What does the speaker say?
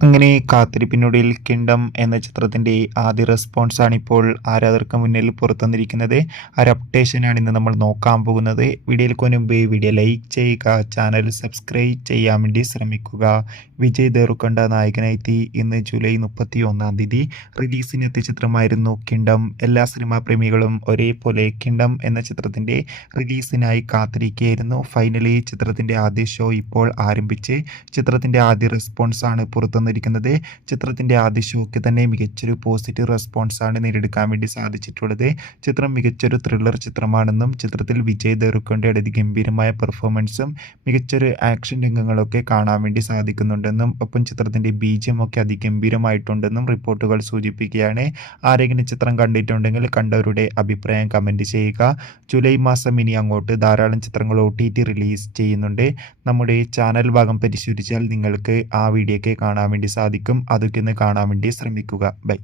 അങ്ങനെ കാത്തിരിപ്പിനൊടുവിൽ കിങ്ഡം എന്ന ചിത്രത്തിന്റെ ആദ്യ റെസ്പോൺസ് ആണ് ഇപ്പോൾ ആരാധകർക്ക് മുന്നിൽ പുറത്തുവന്നിരിക്കുന്നത്. ആ ഒരു അപ്ഡേഷനാണ് ഇന്ന് നമ്മൾ നോക്കാൻ പോകുന്നത്. വീഡിയോയിലേക്ക് മുൻപ് വീഡിയോ ലൈക്ക് ചെയ്യുക, ചാനൽ സബ്സ്ക്രൈബ് ചെയ്യാൻ വേണ്ടി ശ്രമിക്കുക. വിജയ് ദേവരകൊണ്ട നായകനായി ഇന്ന് ജൂലൈ 31 റിലീസിനെത്തിയ ചിത്രമായിരുന്നു കിങ്ഡം. എല്ലാ സിനിമാ പ്രേമികളും ഒരേപോലെ കിങ്ഡം എന്ന ചിത്രത്തിന്റെ റിലീസിനായി കാത്തിരിക്കുകയായിരുന്നു. ഫൈനലി ചിത്രത്തിന്റെ ആദ്യ ഷോ ഇപ്പോൾ ആരംഭിച്ച് ചിത്രത്തിന്റെ ആദ്യ റെസ്പോൺസ് ആണ് പുറത്തുവന്നിരിക്കുന്നത്. ചിത്രത്തിന്റെ ആദ്യ ഷോയ്ക്ക് തന്നെ മികച്ചൊരു പോസിറ്റീവ് റെസ്പോൺസ് ആണ് നേടിയെടുക്കാൻ വേണ്ടി സാധിച്ചിട്ടുള്ളത്. ചിത്രം മികച്ചൊരു ത്രില്ലർ ചിത്രമാണെന്നും ചിത്രത്തിൽ വിജയ് ദേവരകൊണ്ടയുടെ അതിഗംഭീരമായ പെർഫോമൻസും മികച്ചൊരു ആക്ഷൻ രംഗങ്ങളൊക്കെ കാണാൻ വേണ്ടി സാധിക്കുന്നുണ്ടെന്നും ഒപ്പം ചിത്രത്തിന്റെ ബീജിയം ഒക്കെ അതിഗംഭീരമായിട്ടുണ്ടെന്നും റിപ്പോർട്ടുകൾ സൂചിപ്പിക്കുകയാണ്. ആരെങ്കിലും ചിത്രം കണ്ടിട്ടുണ്ടെങ്കിൽ കണ്ടവരുടെ അഭിപ്രായം കമന്റ് ചെയ്യുക. ജൂലൈ മാസം ഇനി അങ്ങോട്ട് ധാരാളം ചിത്രങ്ങൾ OTT റിലീസ് ചെയ്യുന്നുണ്ട്. നമ്മുടെ ചാനൽ ഭാഗം പരിശോധിച്ചാൽ നിങ്ങൾക്ക് ആ വീഡിയോ ഒക്കെ കാണാൻ വേണ്ടി സാധിക്കും. അതൊക്കെ ഒന്ന് കാണാൻ വേണ്ടി ശ്രമിക്കുക. ബൈ.